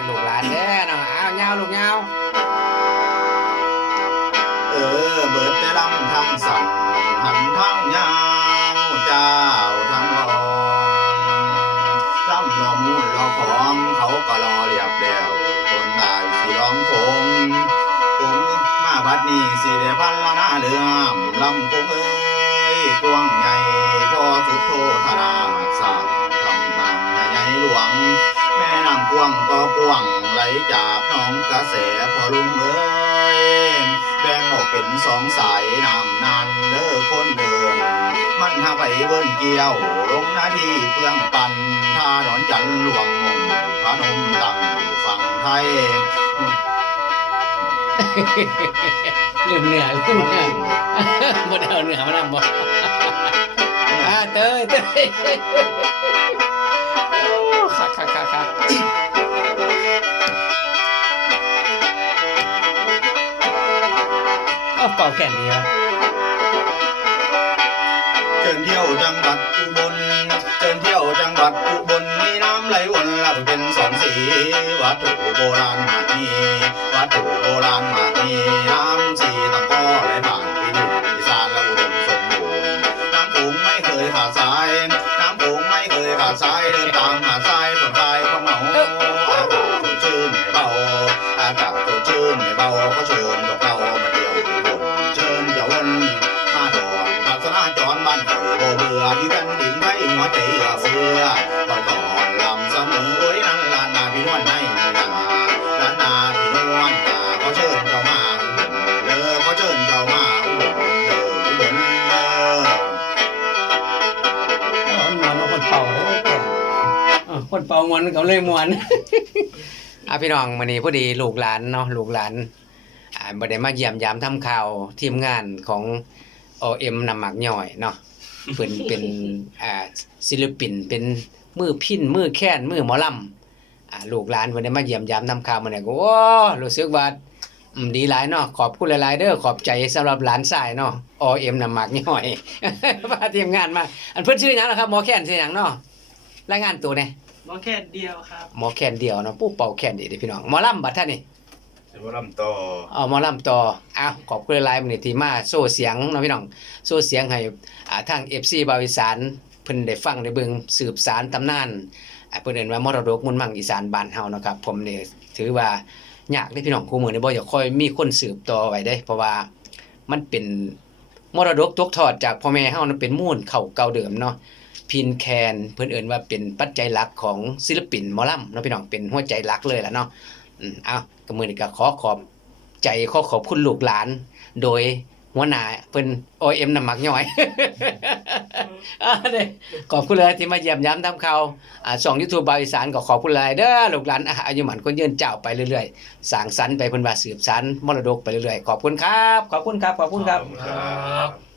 นลูกหลานเด้อน้องอ้าวเงาลูกเงาเออเบิดได้ลำทำสั่งหันทั้งยาวเจ้าทั้ง ม่นางกวงก็กวงไหลจากหนองกระแสพอลุงเอ้ยแบ่งออกเป็นสองสายน้ำนานเด้อคนเดิน มันหาไปเบิ้นเกี่ยว ลงหน้าที่เพื่องปันท่าดอนจันหลวงมงพระนมตั้งฝั่งไทยลืมเหนือลืมเหนือบ่ได้เอาเหนือมานำบ่อ่าเต้ยเต้ย อาเป่าแก่นดีวะเชิญเที่ยวจังหวัดอุบลเชิญเที่ยวจังหวัดอุบลมีน้ำไหลวนแล้วเป็นสองสีวัตถุโบราณมากมีวัตถุโบราณมากมีน้ำสีตะก้อไหลผ่านไปถึงอีสานและอุดมสมบูรณ์น้ำโขงไม่เคยขาดสาย น้ำโขงไม่เคยขาดสายเดินตามหาดทรายผ่อนคลายความเหงาอากาศสดชื่นไม่เบาอากาศสดชื่นไม่เบาก็เชิญพวกเราม บ่เบื่อที่แผ่นดินไทยหัวใจเอื้อเฟื้อคอยก่อนลำเสมอโอ้ยนั่นลานนาพี่นวลในนาลานนาพี่นวลนาขอเชิญเจ้ามาอุบลเด้อขอเชิญเจ้ามาอุบลเด้ออุบลเด้อเอามวนอาคนเป่าเด้อแก่คนเป่ามวนเขาเลยมวนอะพี่น้องมื้อนี้พอดีลูกหลานเนาะลูกหลานอ่าบ่ได้มาเยี่ยมยามทำข่าวทีมงานของ OM นำหมักย่อยเนาะ เพิ่นเป็นอ่าศิลปินเป็นมือพินมือแค้นมือหมอลำอ่าลูกหลานเพิ่นได้มาเยี่ยมยามทำข่าวมื้อนี้ก็โอ้รู้สึกว่าอืมดีหลายเนาะขอบคุณหลายๆเด้อขอบใจสำหรับหลานชายเนาะ OM นำหมักย่อยพาทีมงานมาอันเพิ่นชื่อหยังล่ะครับหมอแค้นชื่อหยังเนาะรายงานตัวแหน่หมอแค่เดียวครับ หมอแค้นเดียวเนาะผู้เป่าแค้นดีเด้อพี่น้องหมอลำบัดท่านนี่ เจ้าลำโตเอาหมอลำต่ออ้าวขอบคุณหลายๆมื้อนี้ที่มาโซ่เสียงเนาะพี่น้องโซ่เสียงให้อ่าทาง FC บาวอีสานเพิ่นได้ฟังได้เบิ่งสืบสารตำนานอ่าเพิ่นเอิ้นว่ามรดกมุนมังอีสานบ้านเฮานะครับผมนี่ถือว่ายากเด้พี่น้องคู่มือนี่บ่อยากค่อยมีคนสืบต่อไว้เด้ เพราะว่ามันเป็นมรดกตกทอดจากพ่อแม่เฮานั้นเป็นมูลเข้าเก่าเดิมเนาะ พินแคนเพิ่นเอินว่าเป็นปัจจัยหลักของศิลปินหมอลำเนาะพี่น้องเป็นหัวใจหลักเลยล่ะเนาะ เอาก็มื้อนี้ก็ขอขอบใจขอขอบคุณลูกหลาน โดยหัวหน้าเพิ่น OM น้ำหมักย่อยขอบคุณเลยที่มาเยี่ยมย้ำทำเขาวอ่าช่อง YouTube บาวอีสานก็ขอบคุณหลยเด้อลูกหลานอายุหมันคนยืนเจ้าไปเรื่อยๆสร้างสรรไปเพิ่นว่าสืบสานมรดกไปเรื่อยๆขอบคุณครับ ขอบคุณครับ ขอบคุณครับ